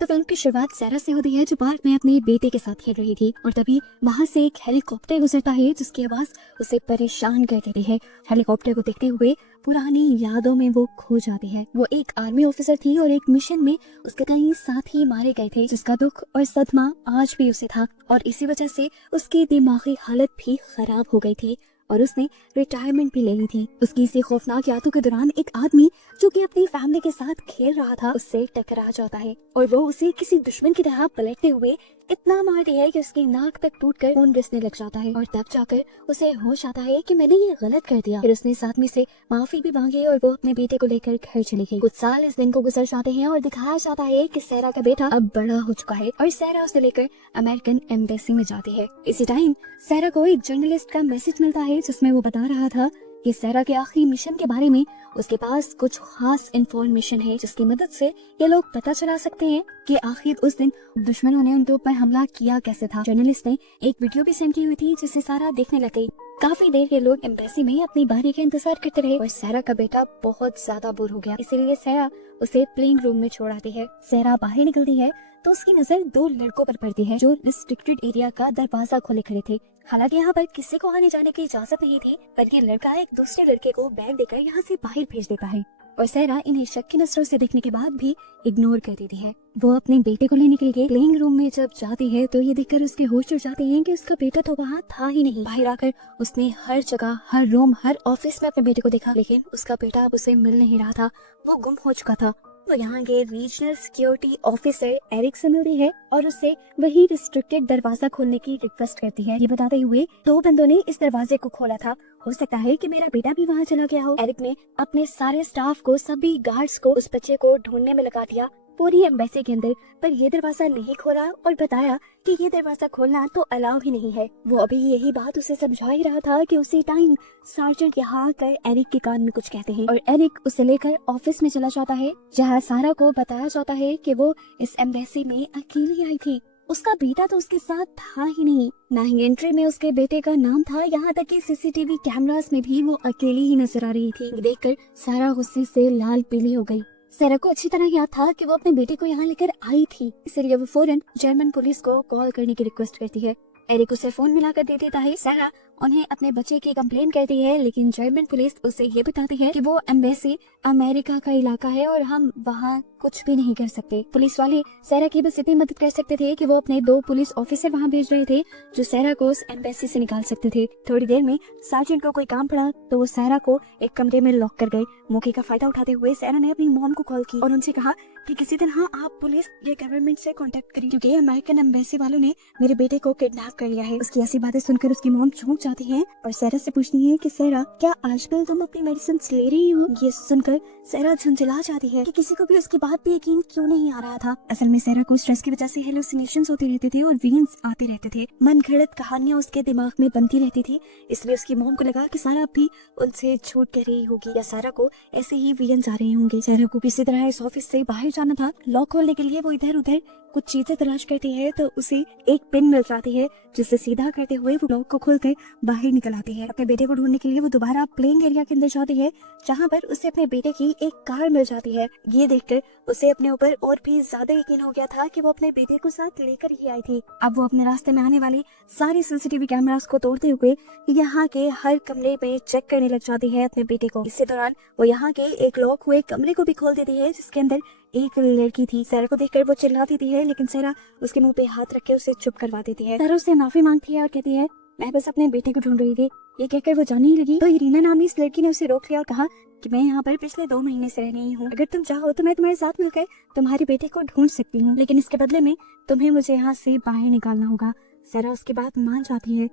तो फिल्म की शुरुआत सैरा से होती है जो पार्क में अपने बेटे के साथ खेल रही थी और तभी वहाँ से एक हेलीकॉप्टर गुजरता है जिसकी आवाज उसे परेशान कर देती है। हेलीकॉप्टर को देखते हुए पुरानी यादों में वो खो जाती है। वो एक आर्मी ऑफिसर थी और एक मिशन में उसके कई साथी मारे गए थे जिसका दुख और सदमा आज भी उसे था और इसी वजह से उसकी दिमागी हालत भी खराब हो गई थी और उसने रिटायरमेंट भी ले ली थी। उसकी इसी खौफनाक यादों के दौरान एक आदमी जो कि अपनी फैमिली के साथ खेल रहा था उससे टकरा जाता है और वो उसे किसी दुश्मन की तरह पलटते हुए इतना मारती है कि उसकी नाक तक टूटकर खून रिसने लग जाता है और तब जाकर उसे होश आता है कि मैंने ये गलत कर दिया। फिर उसने इस आदमी से माफी भी मांगी और वो अपने बेटे को लेकर घर चली गई। कुछ साल इस दिन को गुजर जाते हैं और दिखाया जाता है कि सैरा का बेटा अब बड़ा हो चुका है और सैरा उसे लेकर अमेरिकन एम्बेसी में जाती है। इसी टाइम सैरा को एक जर्नलिस्ट का मैसेज मिलता है जिसमें वो बता रहा था कि सैरा के आखिरी मिशन के बारे में उसके पास कुछ खास इंफॉर्मेशन है जिसकी मदद से ये लोग पता चला सकते हैं कि आखिर उस दिन दुश्मनों ने उनके ऊपर हमला किया कैसे था। जर्नलिस्ट ने एक वीडियो भी सेंड की हुई थी जिसे सारा देखने लग गई। काफी देर के लोग एम्बेसी में अपनी बारी का इंतजार करते रहे और सैरा का बेटा बहुत ज्यादा बोर हो गया, इसीलिए सैरा उसे प्लेइंग रूम में छोड़ आती है। सैरा बाहर निकलती है तो उसकी नजर दो लड़कों पर पड़ती है जो रिस्ट्रिक्टेड एरिया का दरवाजा खोले खड़े थे। हालांकि यहाँ पर किसी को आने जाने की इजाजत नहीं थी, पर ये लड़का एक दूसरे लड़के को बैग देकर यहाँ से बाहर भेज देता है और सैरा इन्हें शक की नजरों से देखने के बाद भी इग्नोर कर देती है। वो अपने बेटे को लेने के लिए प्लेइंग रूम में जब जाती है तो ये देखकर उसके होश उड़ जाते हैं कि उसका बेटा तो वहाँ था ही नहीं। बाहर आकर उसने हर जगह, हर रूम, हर ऑफिस में अपने बेटे को देखा, लेकिन उसका बेटा अब उसे मिल नहीं रहा था। वो गुम हो चुका था। वो यहाँ के रीजनल सिक्योरिटी ऑफिसर एरिक से मिलती है और उससे वही रिस्ट्रिक्टेड दरवाजा खोलने की रिक्वेस्ट करती है। ये बताते हुए दो बंदों ने इस दरवाजे को खोला था, हो सकता है कि मेरा बेटा भी वहाँ चला गया हो। एरिक ने अपने सारे स्टाफ को, सभी गार्ड्स को उस बच्चे को ढूंढने में लगा दिया पूरी एम्बेसी के अंदर, पर ये दरवाजा नहीं खोला और बताया कि ये दरवाजा खोलना तो अलाउ ही नहीं है। वो अभी यही बात उसे समझा ही रहा था कि उसी टाइम सार्जेंट यहाँ आकर एरिक के कान में कुछ कहते हैं और एरिक उसे लेकर ऑफिस में चला जाता है जहाँ सारा को बताया जाता है कि वो इस एम्बेसी में अकेली आई थी। उसका बेटा तो उसके साथ था ही नहीं, ना ही एंट्री में उसके बेटे का नाम था, यहाँ तक कि सीसीटीवी कैमरास में भी वो अकेली ही नजर आ रही थी। देखकर सारा गुस्से से लाल पीली हो गई। सैरा को अच्छी तरह याद था कि वो अपने बेटे को यहाँ लेकर आई थी, इसलिए वो फौरन जर्मन पुलिस को कॉल करने की रिक्वेस्ट करती है। एरिक उसे फोन मिलाकर दे देता है। सैरा उन्हें अपने बच्चे की कंप्लेन करती है, लेकिन जर्मन पुलिस उसे ये बताती है कि वो एम्बेसी अमेरिका का इलाका है और हम वहाँ कुछ भी नहीं कर सकते। पुलिस वाले सैरा की बस इतनी मदद कर सकते थे कि वो अपने दो पुलिस ऑफिसर वहाँ भेज रहे थे जो सैरा को उस एम्बेसी से निकाल सकते थे। थोड़ी देर में सार्जेंट को कोई काम पड़ा तो वो सैरा को एक कमरे में लॉक कर गए। मौके का फायदा उठाते हुए सैरा ने अपनी मॉम को कॉल की और उनसे कहा कि किसी तरह आप पुलिस या गवर्नमेंट से कांटेक्ट करिए क्योंकि अमेरिकन एम्बेसी वालों ने मेरे बेटे को किडनैप कर लिया है। उसकी ऐसी बातें सुनकर उसकी मॉम चौंक जाती है और सैरा से पूछती है कि सैरा, क्या आजकल तुम अपनी मेडिसिन ले रही हो? ये सुनकर सैरा झुंझला जाती है कि किसी को भी उसकी बात पे यकीन क्यों नहीं आ रहा था। असल में सैरा को स्ट्रेस की वजह से हेलुसिनेशंस होते रहते थे और विजन्स आते रहते थे। मन घड़त कहानियां उसके दिमाग में बनती रहती थी, इसलिए उसकी मॉम को लगा कि सारा भी उनसे झूठ कह रही होगी या सारा को ऐसे ही विजन्स आ रहे होंगे। सैरा को किसी तरह इस ऑफिस से बाहर जाना था। लॉक खोलने के लिए वो इधर उधर कुछ चीजें तलाश करती है तो उसे एक पिन मिल जाती है जिसे सीधा करते हुए वो लॉक को खोलकर बाहर निकल आती है। अपने बेटे को ढूंढने के लिए वो दोबारा प्लेइंग एरिया के अंदर जाती है जहाँ पर उसे अपने बेटे की एक कार मिल जाती है। ये देखकर उसे अपने ऊपर और भी ज्यादा यकीन हो गया था कि वो अपने बेटे को साथ लेकर ही आई थी। अब वो अपने रास्ते में आने वाली सारी सीसीटीवी कैमरास को तोड़ते हुए यहाँ के हर कमरे में चेक करने लग जाती है अपने बेटे को। इसी दौरान वो यहाँ के एक लॉक हुए कमरे को भी खोल देती है जिसके अंदर एक लड़की थी। सैरा को देखकर वो चिल्ला देती है, लेकिन सैरा उसके मुंह पे हाथ रख के उसे चुप करवा देती है। सैरा उससे माफी मांगती है और कहती है मैं बस अपने बेटे को ढूंढ रही थी। ये कहकर वो जाने ही लगी तो इरीना नामी इस लड़की ने उसे रोक लिया और कहा कि मैं यहाँ पर पिछले 2 महीने से रह रही हूँ, अगर तुम चाहो तो मैं तुम्हारे साथ मिलकर तुम्हारे बेटे को ढूंढ सकती हूँ, लेकिन इसके बदले में तुम्हें मुझे यहाँ से बाहर निकालना होगा। सैरा उसकी बात मान जाती है।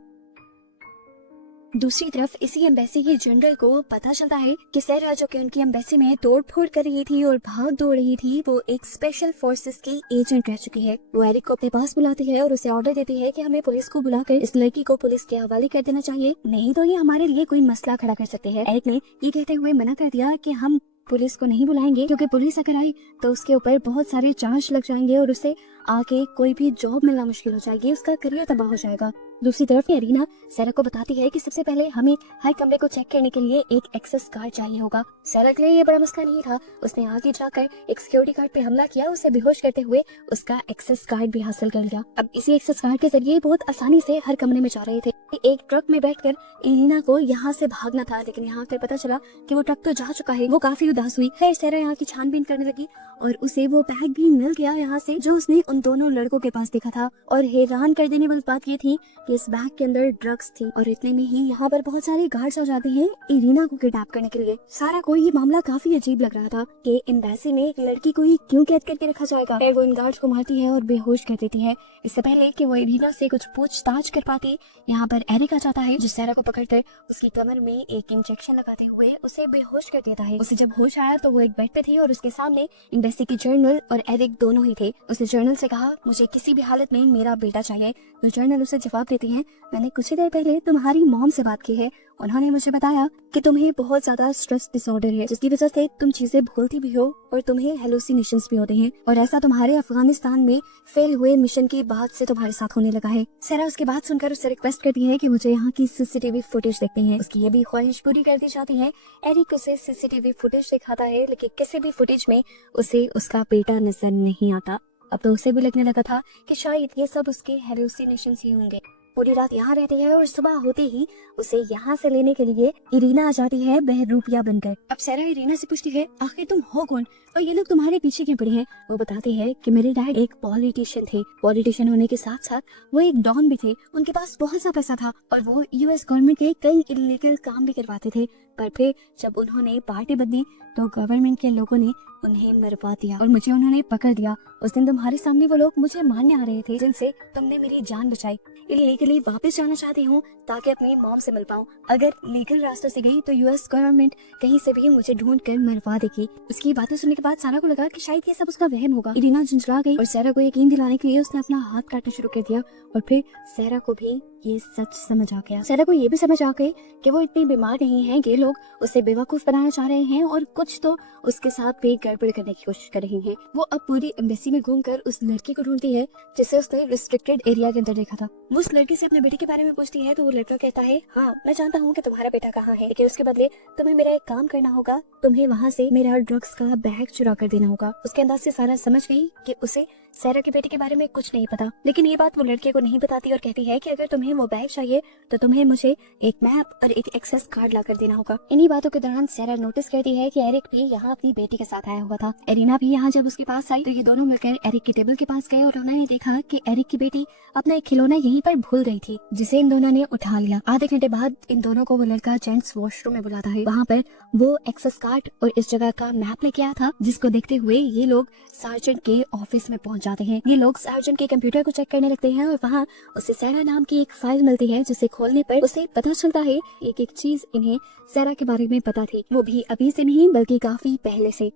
दूसरी तरफ इसी एम्बेसी के जनरल को पता चलता है कि सैरा जो कि उनकी एम्बेसी में तोड़ फोड़ कर रही थी और भाग दौड़ रही थी, वो एक स्पेशल फोर्सेस की एजेंट रह चुकी है। वो एरिक को अपने पास बुलाती है और उसे ऑर्डर देती है कि हमें पुलिस को बुलाकर इस लड़की को पुलिस के हवाले कर देना चाहिए, नहीं तो ये हमारे लिए कोई मसला खड़ा कर सकते हैं। एरिक ने ये कहते हुए मना कर दिया कि हम पुलिस को नहीं बुलाएंगे क्योंकि पुलिस अगर आई तो उसके ऊपर बहुत सारे चार्ज लग जाएंगे और उसे आगे कोई भी जॉब मिलना मुश्किल हो जाएगी, उसका करियर तबाह हो जाएगा। दूसरी तरफ एरिना सारा को बताती है कि सबसे पहले हमें हर कमरे को चेक करने के लिए एक एक्सेस कार्ड चाहिए होगा। सारा के लिए ये बड़ा मसला नहीं था, उसने आगे जाकर एक सिक्योरिटी गार्ड पे हमला किया, उसे बेहोश करते हुए उसका एक्सेस कार्ड भी हासिल कर लिया। अब इसी एक्सेस कार्ड के जरिए बहुत आसानी से हर कमरे में जा रहे थे। एक ट्रक में बैठकर एरिना को यहाँ से भागना था, लेकिन यहाँ पर पता चला कि वो ट्रक तो जा चुका है। वो काफी उदास हुई। खैर सारा यहाँ की छानबीन करने लगी और उसे वो बैग भी मिल गया यहाँ से जो उसने उन दोनों लड़कों के पास देखा था। और हैरान कर देने वाली बात ये थी कि इस बैग के अंदर ड्रग्स थी। और इतने में ही यहाँ पर बहुत सारे गार्ड्स आ जाते हैं इरीना को किडनैप करने के लिए। सारा को ये मामला काफी अजीब लग रहा था कि एम्बेसी में एक लड़की को ही क्यों कैद करके रखा जाएगा। फिर वो इन गार्ड्स को मारती है और बेहोश कर देती है। इससे पहले कि वो इरीना से कुछ पूछताछ कर पाती, यहाँ पर एरिक आ जाता है जो सारा को पकड़कर उसकी कमर में एक इंजेक्शन लगाते हुए उसे बेहोश कर देता है। उसे जब होश आया तो वो एक बेड पे थी और उसके सामने एम्बेसी की जर्नल और एरिक दोनों ही थे। उसने जर्नल से कहा, मुझे किसी भी हालत में मेरा बेटा चाहिए। तो जर्नल उसे जवाब देती है, मैंने कुछ ही देर पहले तुम्हारी मॉम से बात की है, उन्होंने मुझे बताया कि तुम्हें बहुत ज्यादा स्ट्रेस डिसऑर्डर है जिसकी वजह से तुम चीजें भूलती भी हो और तुम्हें हेलुसिनेशंस भी होते हैं और ऐसा तुम्हारे अफगानिस्तान में फेल हुए मिशन के बाद से तुम्हारे साथ होने लगा है। सारा उसकी बात सुनकर उससे रिक्वेस्ट करती है कि मुझे यहाँ की सीसीटीवी फुटेज देखनी है। उसकी ये भी ख्वाहिश पूरी कर दी जाती है। एरिक उसे सीसीटीवी फुटेज दिखाता है, लेकिन किसी भी फुटेज में उसे उसका बेटा नजर नहीं आता। अब तो उसे भी लगने लगा था कि शायद ये सब उसके हेलुसिनेशंस ही होंगे। पूरी रात यहाँ रहती है और सुबह होते ही उसे यहाँ से लेने के लिए इरीना आ जाती है बहरूपिया बनकर। अब सारा इरीना से पूछती है, आखिर तुम हो कौन और ये लोग तुम्हारे पीछे क्यों पड़े हैं? वो बताती है कि मेरे डैड एक पॉलिटिशियन थे। पॉलिटिशियन होने के साथ साथ वो एक डॉन भी थे। उनके पास बहुत सा पैसा था और वो यूएस गवर्नमेंट के कई इलीगल काम भी करवाते थे। पर फिर जब उन्होंने पार्टी बदली तो गवर्नमेंट के लोगों ने उन्हें मरवा दिया और मुझे उन्होंने पकड़ दिया। उस दिन तुम्हारे सामने वो लोग मुझे मारने आ रहे थे जिनसे तुमने मेरी जान बचाई। इलीगली वापस जाना चाहती हूँ ताकि अपनी मॉम से मिल पाऊँ। अगर लीगल रास्ते से गई तो यूएस गवर्नमेंट कहीं से भी मुझे ढूंढ कर मरवा देगी। उसकी बातें सुनने के बाद सारा को लगा कि शायद ये सब उसका वहम होगा। इरीना झुंझला गई और सारा को यकीन दिलाने के लिए उसने अपना हाथ काटना शुरू कर दिया और फिर सारा को भी ये सच समझ आ गया। सारा को ये भी समझ आ गई कि वो इतनी बीमार नहीं है, ये लोग उसे बेवकूफ बनाना चाह रहे हैं और कुछ तो उसके साथ भी गड़बड़ करने की कोशिश कर रहे हैं। वो अब पूरी एम्बेसी में घूमकर उस लड़की को ढूंढती है जिसे उसने रिस्ट्रिक्टेड एरिया के अंदर देखा था। वो उस लड़की से अपने बेटे के बारे में पूछती है तो वो लड़का कहता है, हाँ मैं जानता हूँ कि तुम्हारा बेटा कहाँ है, लेकिन उसके बदले तुम्हें मेरा एक काम करना होगा, तुम्हें वहाँ से मेरा ड्रग्स का बैग चुरा कर देना होगा। उसके अंदाज से सारा समझ गई कि उसे सारा के बेटे के बारे में कुछ नहीं पता, लेकिन ये बात वो लड़के को नहीं बताती और कहती है कि अगर तुम्हें वो बैग चाहिए तो तुम्हें मुझे एक मैप और एक एक्सेस कार्ड ला कर देना होगा। इन्हीं बातों के दौरान सारा नोटिस करती है कि एरिक भी यहाँ अपनी बेटी के साथ आया हुआ था। एरिना भी यहाँ जब उसके पास आई तो ये दोनों मिलकर एरिक की टेबल के पास गए और उन्होंने देखा कि एरिक की बेटी अपना एक खिलौना यहीं पर भूल गई थी, जिसे इन दोनों ने उठा लिया। आधे घंटे बाद इन दोनों को वो लड़का जेंट्स वॉशरूम में बुलाता है। वहाँ पर वो एक्सेस कार्ड और इस जगह का मैप लेके आया था, जिसको देखते हुए ये लोग सार्जेंट के ऑफिस में पहुंच जाते हैं। ये लोग सार्जेंट के कंप्यूटर को चेक करने लगते हैं और वहाँ उसे सारा नाम की एक फाइल मिलती है, जिसे खोलने पर उसे पता चलता है एक एक चीज इन्हें सारा के बारे में पता थी, वो भी अभी से नहीं बल्कि काफी पहले से।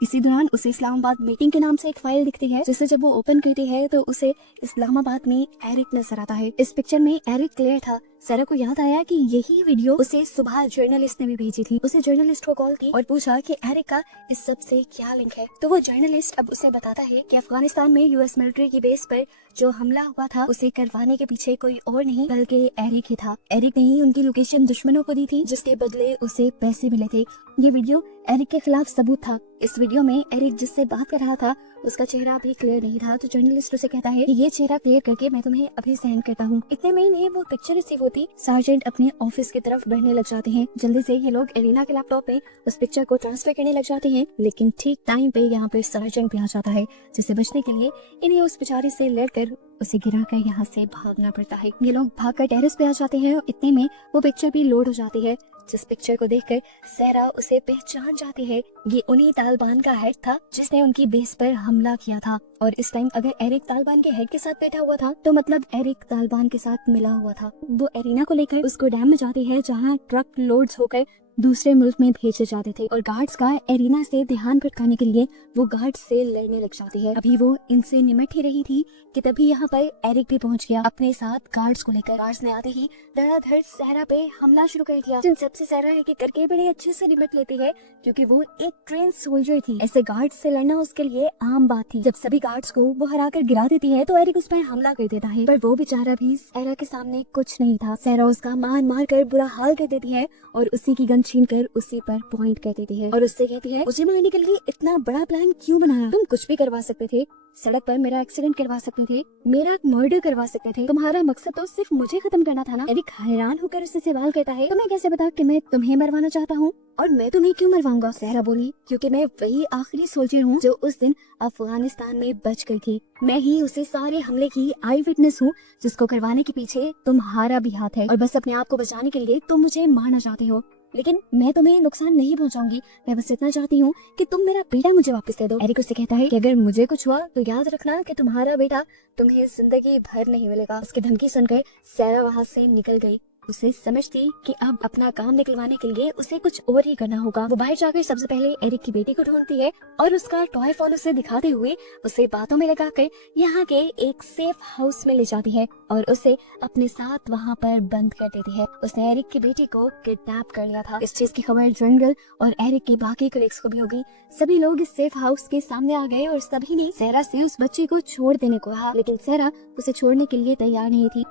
इसी दौरान उसे इस्लामाबाद मीटिंग के नाम से एक फाइल दिखती है, जिसे जब वो ओपन करती है तो उसे इस्लामाबाद में एरिक नजर आता है। इस पिक्चर में एरिक क्लियर था। सारा को याद आया कि यही वीडियो उसे सुबह जर्नलिस्ट ने भी भेजी थी। उसे जर्नलिस्ट को कॉल की और पूछा कि एरिक का इस सब से क्या लिंक है। तो वो जर्नलिस्ट अब उसे बताता है कि अफगानिस्तान में यूएस मिलिट्री की बेस पर जो हमला हुआ था उसे करवाने के पीछे कोई और नहीं बल्कि एरिक ही था। एरिक ने ही उनकी लोकेशन दुश्मनों को दी थी, जिसके बदले उसे पैसे मिले थे। ये वीडियो एरिक के खिलाफ सबूत था। इस वीडियो में एरिक जिससे बात कर रहा था उसका चेहरा भी क्लियर नहीं था। तो जर्नलिस्ट उसे कहता है कि ये चेहरा क्लियर करके मैं तुम्हें अभी सेंड करता हूँ। इतने में ही वो पिक्चर रिसीव होती, सार्जेंट अपने ऑफिस की तरफ बढ़ने लग जाते हैं। जल्दी से ये लोग एलिना के लैपटॉप में उस पिक्चर को ट्रांसफर करने लग जाते हैं, लेकिन ठीक टाइम पे यहाँ पे सार्जेंट भी आ जाता है, जिसे बचने के लिए इन्हें उस बेचारी से लड़कर उसे गिराकर यहाँ से भागना पड़ता है। ये लोग भागकर टेरेस पे आ जाते हैं और इतने में वो पिक्चर भी लोड हो जाती है, जिस पिक्चर को देखकर सारा उसे पहचान जाती है। ये उन्हीं तालिबान का हेड था जिसने उनकी बेस पर हमला किया था। और इस टाइम अगर एरिक तालिबान के हेड के साथ बैठा हुआ था तो मतलब एरिक तालिबान के साथ मिला हुआ था। वो एरिना को लेकर उसको डैम में जाती है, जहाँ ट्रक लोड्स होकर दूसरे मुल्क में भेजे जाते थे और गार्ड्स का एरिना से ध्यान भटकाने के लिए वो गार्ड्स से लड़ने लग जाती है। अभी वो इनसे निमट ही रही थी कि तभी यहाँ पर एरिक भी पहुंच गया अपने साथ गार्ड्स को लेकर। गार्ड्स ने आते ही धड़ाधड़ सहरा पे हमला शुरू कर दिया, जिन सबसे सहरा है कि करके बड़े अच्छे से निमट लेती है क्योंकि वो एक ट्रेन सोल्जर थी। ऐसे गार्ड्स से लड़ना उसके लिए आम बात थी। जब सभी गार्ड्स को वो हरा कर गिरा देती है तो एरिक उस पर हमला कर देता है, पर वो बेचारा भी सहरा के सामने कुछ नहीं था। सहरा उसका मार मार कर बुरा हाल कर देती है और उसी की गन छीन कर उसी पर पॉइंट कर देती है और उससे कहती है, मुझे मारने के लिए इतना बड़ा प्लान क्यों बनाया? तुम कुछ भी करवा सकते थे, सड़क पर मेरा एक्सीडेंट करवा सकते थे, मेरा मर्डर करवा सकते थे, तुम्हारा मकसद तो सिर्फ मुझे खत्म करना था ना। एरिक हैरान होकर उससे सवाल करता है, तुम्हें कैसे पता कि मैं तुम्हें मरवाना चाहता हूँ और मैं तुम्हें क्यों मरवाऊंगा? सहरा बोली, क्योंकि मैं वही आखिरी सोल्जर हूँ जो उस दिन अफगानिस्तान में बच गई थी। मैं ही उसे सारे हमले की आई विटनेस हूँ जिसको करवाने के पीछे तुम्हारा भी हाथ है और बस अपने आप को बचाने के लिए तुम मुझे मारना चाहते हो, लेकिन मैं तुम्हें नुकसान नहीं पहुंचाऊंगी। मैं बस इतना चाहती हूँ कि तुम मेरा बेटा मुझे वापस दे दो। एरिक उससे कहता है कि अगर मुझे कुछ हुआ तो याद रखना कि तुम्हारा बेटा तुम्हें जिंदगी भर नहीं मिलेगा। उसकी धमकी सुनकर सहरा वहाँ से निकल गई। उसे समझ थी कि अब अपना काम निकलवाने के लिए उसे कुछ और ही करना होगा। वो बाहर जाकर सबसे पहले एरिक की बेटी को ढूंढती है और उसका टॉय फोन उसे दिखाते हुए उसे बातों में लगाकर यहाँ के एक सेफ हाउस में ले जाती है और उसे अपने साथ वहाँ पर बंद कर देती है। उसने एरिक की बेटी को किडनैप कर लिया था। इस चीज की खबर जनरल और एरिक के बाकी कलीग्स को भी होगी। सभी लोग इस सेफ हाउस के सामने आ गए और सभी ने सहरा से उस बच्चे को छोड़ देने को कहा, लेकिन सहरा उसे छोड़ने के लिए तैयार नहीं थी।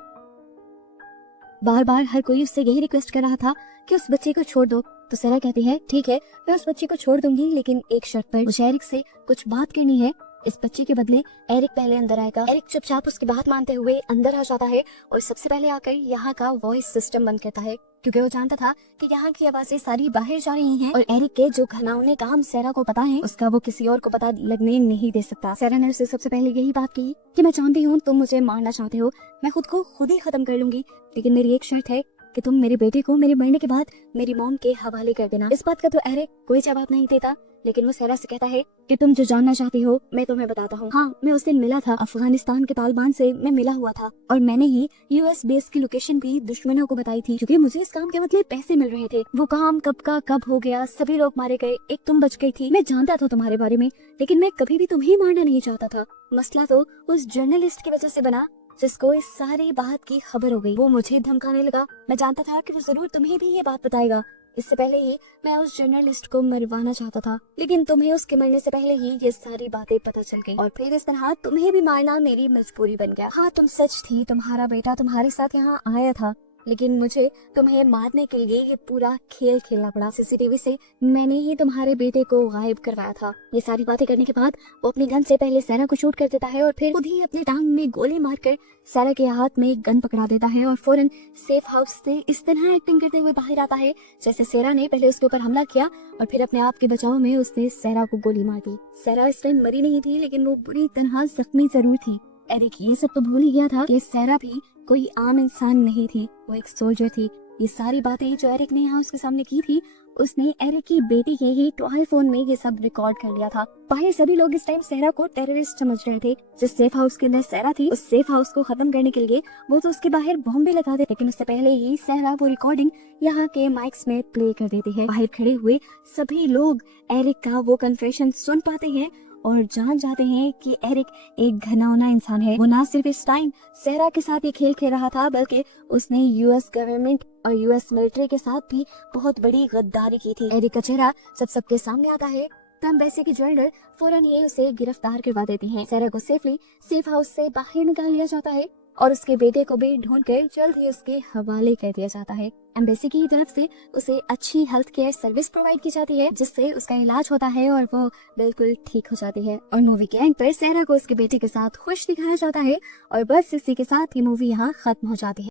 बार बार हर कोई उससे यही रिक्वेस्ट कर रहा था कि उस बच्चे को छोड़ दो, तो सहरा कहती है, ठीक है मैं उस बच्चे को छोड़ दूंगी, लेकिन एक शर्त पर। मुझे एरिक से कुछ बात करनी है। इस बच्चे के बदले एरिक पहले अंदर आएगा। एरिक चुपचाप उसकी बात मानते हुए अंदर आ जाता है और सबसे पहले आकर यहाँ का वॉइस सिस्टम बंद करता है, क्योंकि वो जानता था कि यहाँ की आवाजें सारी बाहर जा रही हैं और एरिक के जो घिनौने काम सहरा को पता है उसका वो किसी और को पता लगने नहीं दे सकता। सहरा ने उसे सबसे पहले यही बात कही कि मैं जानती हूँ तुम मुझे मारना चाहते हो, मैं खुद को खुद ही खत्म कर लूंगी, लेकिन मेरी एक शर्त है कि तुम मेरे बेटे को मेरे मरने के बाद मेरी मॉम के हवाले कर देना। इस बात का तो एरिक कोई जवाब नहीं देता, लेकिन वो सहरा से कहता है कि तुम जो जानना चाहती हो मैं तुम्हें बताता हूँ। हाँ, मैं उस दिन मिला था, अफगानिस्तान के तालिबान से मैं मिला हुआ था और मैंने ही यूएस बेस की लोकेशन भी दुश्मनों को बताई थी, क्योंकि मुझे इस काम के बदले पैसे मिल रहे थे। वो काम कब का कब हो गया, सभी लोग मारे गए, एक तुम बच गई थी। मैं जानता था तुम्हारे बारे में, लेकिन मैं कभी भी तुम्हें मारना नहीं चाहता था। मसला तो उस जर्नलिस्ट की वजह से बना जिसको इस सारी बात की खबर हो गई। वो मुझे धमकाने लगा। मैं जानता था कि वो जरूर तुम्हें भी ये बात बताएगा। इससे पहले ही मैं उस जर्नलिस्ट को मरवाना चाहता था, लेकिन तुम्हें उसके मरने से पहले ही ये सारी बातें पता चल गई और फिर इस तरह तुम्हें भी मारना मेरी मजबूरी बन गया। हाँ, तुम सच थी, तुम्हारा बेटा तुम्हारे साथ यहाँ आया था, लेकिन मुझे तुम्हें मारने के लिए ये पूरा खेल खेलना पड़ा। सीसीटीवी से मैंने ही तुम्हारे बेटे को गायब करवाया था। ये सारी बातें करने के बाद वो अपनी गन से पहले सहरा को शूट कर देता है और फिर खुद ही अपने टांग में गोली मारकर सहरा के हाथ में गन पकड़ा देता है और फौरन सेफ हाउस से इस तरह एक्टिंग करते हुए बाहर आता है जैसे सहरा ने पहले उसके ऊपर हमला किया और फिर अपने आप के बचाव में उसने सहरा को गोली मार दी। सहरा इस टाइम मरी नहीं थी, लेकिन वो बुरी तरह जख्मी जरूर थी। एरिक ये सब तो भूल ही गया था कि सहरा भी कोई आम इंसान नहीं थी, वो एक सोल्जर थी। ये सारी बातें जो एरिक ने यहाँ उसके सामने की थी, उसने एरिक की बेटी के ही टॉय फोन में ये सब रिकॉर्ड कर लिया था। बाहर सभी लोग इस टाइम सहरा को टेररिस्ट समझ रहे थे। जिस सेफ हाउस के अंदर सहरा थी, उस सेफ हाउस को खत्म करने के लिए वो तो उसके बाहर बॉम्ब भी लगा दे, लेकिन उससे पहले ही सहरा वो रिकॉर्डिंग यहाँ के माइक्स में प्ले कर देती है। बाहर खड़े हुए सभी लोग एरिक का वो कन्फेशन सुन पाते हैं और जान जाते हैं कि एरिक एक घिनौना इंसान है। वो ना सिर्फ इस टाइम सहरा के साथ ये खेल खेल रहा था, बल्कि उसने यूएस गवर्नमेंट और यूएस मिलिट्री के साथ भी बहुत बड़ी गद्दारी की थी। एरिक का चेहरा जब सबके सामने आता है तब वैसे की ज्वेलर फौरन ये उसे गिरफ्तार करवा देती हैं। सहरा को सेफली सेफ हाउस से बाहर निकाल लिया जाता है और उसके बेटे को भी ढूंढकर जल्द ही उसके हवाले कर दिया जाता है। एम्बेसी की तरफ से उसे अच्छी हेल्थ केयर सर्विस प्रोवाइड की जाती है, जिससे उसका इलाज होता है और वो बिल्कुल ठीक हो जाती है। और मूवी के एंड पर सहरा को उसके बेटे के साथ खुश दिखाया जाता है और बस इसी के साथ ये मूवी यहाँ खत्म हो जाती है।